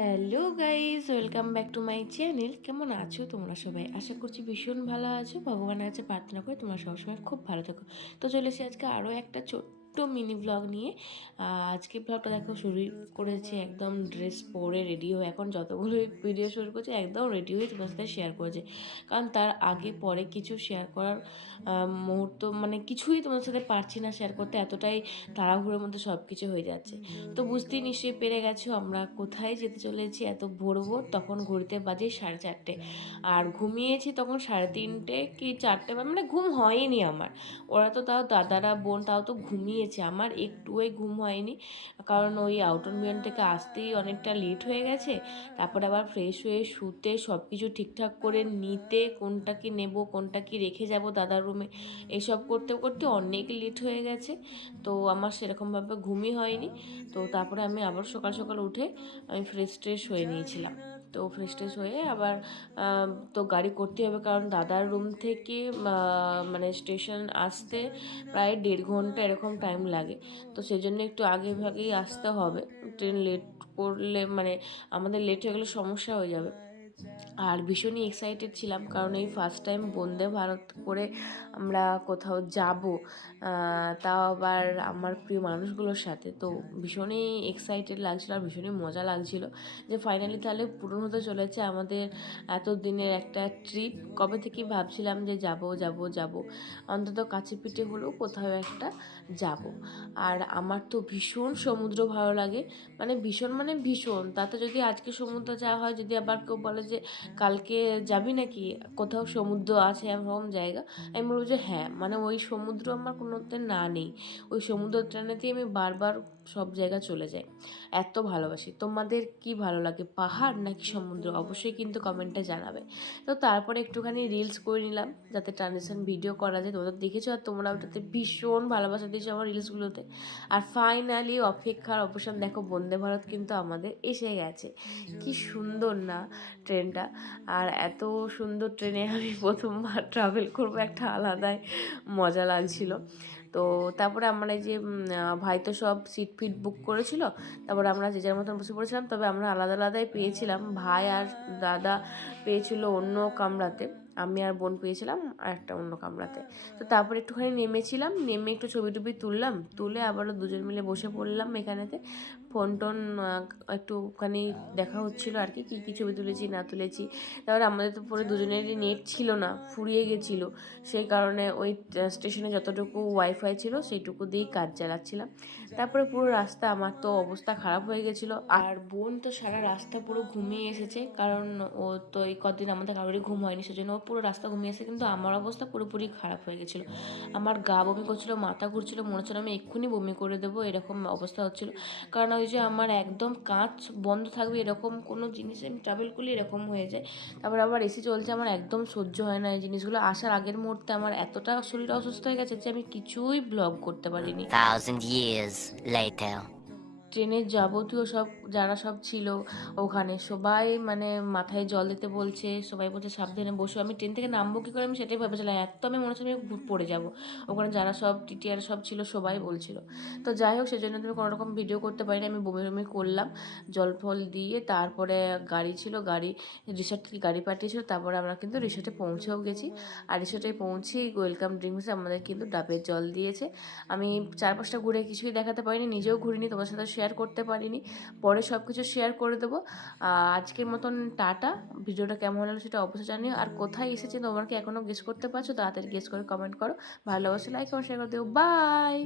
Hello guys, welcome back to my channel. কেমন আছো তোমরা সবাই? আশা করছি ভীষণ ভালো আছো। ভগবানের কাছে প্রার্থনা করে তোমরা সবসময় খুব ভালো থাকো। তো চলেছি আজকে আরও একটা ছোট্ট মিনি ব্লগ নিয়ে। আজকে ব্লগটা দেখো শুরু করেছি একদম ড্রেস পরে রেডি হয়ে। এখন যতগুলো ভিডিও শুরু করছে একদম রেডি হয়ে তোমার সাথে শেয়ার করেছে, কারণ তার আগে পরে কিছু শেয়ার করার মুহূর্ত মানে কিছুই তোমাদের সাথে পারছি না শেয়ার করতে, এতটাই তাড়াহুড়োর মধ্যে সব কিছু হয়ে যাচ্ছে। তো বুঝতেই নিশ্চয়ই পেরে গেছো আমরা কোথায় যেতে চলেছি এত ভোর ভোর। তখন ঘড়িতে বাজে 4:30, আর ঘুমিয়েছি তখন 3:30 কি 4টে, মানে ঘুম হয়নি আমার। ওরা তো তাও দাদারা বোন তাও তো ঘুমিয়েছে, আমার একটুই ঘুম হয়নি, কারণ ওই আউটন বিয়ন থেকে আসতেই অনেকটা লেট হয়ে গেছে। তারপরে আবার ফ্রেশ হয়ে শুতে সব কিছু ঠিকঠাক করে নিতে, কোনটা কি নেব কোনটা কি রেখে যাব দাদার রুমে, এইসব করতে করতে অনেক লেট হয়ে গেছে। তো আমার সেরকমভাবে ঘুমই হয়নি। তো তারপরে আমি আবার সকাল সকাল উঠে আমি ফ্রেশ ট্রেশ হয়ে নিয়েছিলাম। তো ফ্রেশ ট্রেশ হয়ে আবার তো গাড়ি করতে হবে, কারণ দাদার রুম থেকে মানে স্টেশন আসতে প্রায় 1.5 ঘন্টা এরকম টাইম লাগে। তো সেই জন্য একটু আগে ভাগেই আসতে হবে, ট্রেন লেট করলে মানে আমাদের লেট হয়ে গেলে সমস্যা হয়ে যাবে। আর ভীষণই এক্সাইটেড ছিলাম, কারণ এই ফার্স্ট টাইম বন্দে ভারত করে আমরা কোথাও যাব, তাও আবার আমার প্রিয় মানুষগুলোর সাথে। তো ভীষণই এক্সাইটেড লাগছিলো আর ভীষণই মজা লাগছিল যে ফাইনালি তাহলে পূরণ হতে চলেছে আমাদের এত দিনের একটা ট্রিপ। কবে থেকেই ভাবছিলাম যে যাব যাব যাব, অন্তত কাছে পিঠে হলেও কোথাও একটা যাব। আর আমার তো ভীষণ সমুদ্র ভালো লাগে, মানে ভীষণ মানে ভীষণ। তাতে যদি আজকে সমুদ্র যাওয়া হয়, যদি আবার কেউ বলে যে কালকে যাবি নাকি কোথাও সমুদ্র আছে এরকম জায়গা, আমি বলবো যে হ্যাঁ, মানে ওই সমুদ্র আমার কোনোতে না নেই, ওই সমুদ্র টানেতেই আমি বারবার সব জায়গা চলে যাই, এত ভালোবাসি। তোমাদের কি ভালো লাগে, পাহাড় নাকি সমুদ্র? অবশ্যই কিন্তু কমেন্টে জানাবে। তো তারপরে একটুখানি রিলস করে নিলাম যাতে ট্রানজিশন ভিডিও করা যায়, তোমরা দেখেছো আর তোমরা ওটাতে ভীষণ ভালোবাসা দিয়েছো আমার রিলসগুলোতে। আর ফাইনালি অপেক্ষার অবসান, দেখো বন্দে ভারত কিন্তু আমাদের এসে গেছে। কি সুন্দর না ট্রেনটা! আর এত সুন্দর ট্রেনে আমি প্রথমবার ট্রাভেল করবো, একটা আলাদাই মজা লাগছিল। তো তারপরে আমরা এই যে ভাই তো সব সিট ফিট বুক করেছিল, তারপরে আমরা যে যার মতন বসে পড়েছিলাম, তবে আমরা আলাদা আলাদাই পেয়েছিলাম। ভাই আর দাদা পেয়েছিল অন্য কামরাতে, আমি আর বোন পেয়েছিলাম আর একটা অন্য কামরাতে। তো তারপরে একটুখানি নেমেছিলাম, নেমে একটু ছবি টবি তুললাম, তুলে আবারও দুজন মিলে বসে পড়লাম এখানেতে। ফোন টোন একটুখানি দেখা হচ্ছিলো আর কি, কী কী ছবি তুলেছি না তুলেছি। তারপরে আমাদের তো পরে দুজনেরই নেট ছিল না, ফুরিয়ে গেছিলো, সেই কারণে ওই স্টেশনে যতটুকু ওয়াইফাই ছিল সেইটুকু দিয়েই কাজ চালাচ্ছিলাম। তারপরে পুরো রাস্তা আমার তো অবস্থা খারাপ হয়ে গেছিলো, আর বোন তো সারা রাস্তা পুরো ঘুমিয়ে এসেছে, কারণ ও তো এই কদিন আমাদের কারোরই ঘুম হয়নি, সেজন্য ও পুরো রাস্তা ঘুমিয়ে এসেছে। কিন্তু আমার অবস্থা পুরোপুরি খারাপ হয়ে গেছিলো, আমার গা বমি করছিলো, মাথা ঘুরছিলো, মনে হচ্ছিলো আমি এক্ষুনি বমি করে দেবো, এরকম অবস্থা হচ্ছিলো। কারণ ওই যে আমার একদম কাঁচ বন্ধ থাকবে এরকম কোনো জিনিসে আমি ট্রাভেল করলে এরকম হয়ে যায়। তারপর আবার এসি চলছে, আমার একদম সহ্য হয় না এই জিনিসগুলো। আসার আগের মুহূর্তে আমার এতটা শরীর অসুস্থ হয়ে গেছে যে আমি কিছুই ব্লগ করতে পারিনি। 1,000 years later. ট্রেনের যাবতীয় সব যারা সব ছিল ওখানে সবাই মানে মাথায় জল দিতে বলছে, সবাই বলছে সাবধানে বসো। আমি ট্রেন থেকে নামবো কী করে আমি সেটাই ভেবেছিলাম, এত আমি মনে হচ্ছে আমি পড়ে যাবো। ওখানে যারা সব টিটিআর সব ছিল সবাই বলছিল। তো যাই হোক, সেজন্য তুমি কোনো রকম ভিডিও করতে পারিনি, আমি বমি বমি করলাম জল ফল দিয়ে। তারপরে গাড়ি ছিল, গাড়ি রিসর্ট থেকে গাড়ি পাঠিয়েছিল, তারপরে আমরা কিন্তু রিসর্টে পৌঁছেও গেছি। আর রিসর্টে পৌঁছেই ওয়েলকাম ড্রিঙ্কসে আমাদের কিন্তু ডাবের জল দিয়েছে। আমি চারপাশটা ঘুরে কিছুই দেখাতে পারিনি, নিজেও ঘুরিনি, তোমার সাথে শেয়ার করতে পারিনি, পরে সব কিছু শেয়ার করে দেবো। আজকের মতন টাটা। ভিডিওটা কেমন হলো সেটা অবশ্যই জানিও, আর কোথায় এসেছে তোমরা কি এখনও গেস করতে পারছো? তাড়াতাড়ি গেস করে কমেন্ট করো, ভালোবাসে লাইক এবং শেয়ার করে দেবো। বাই।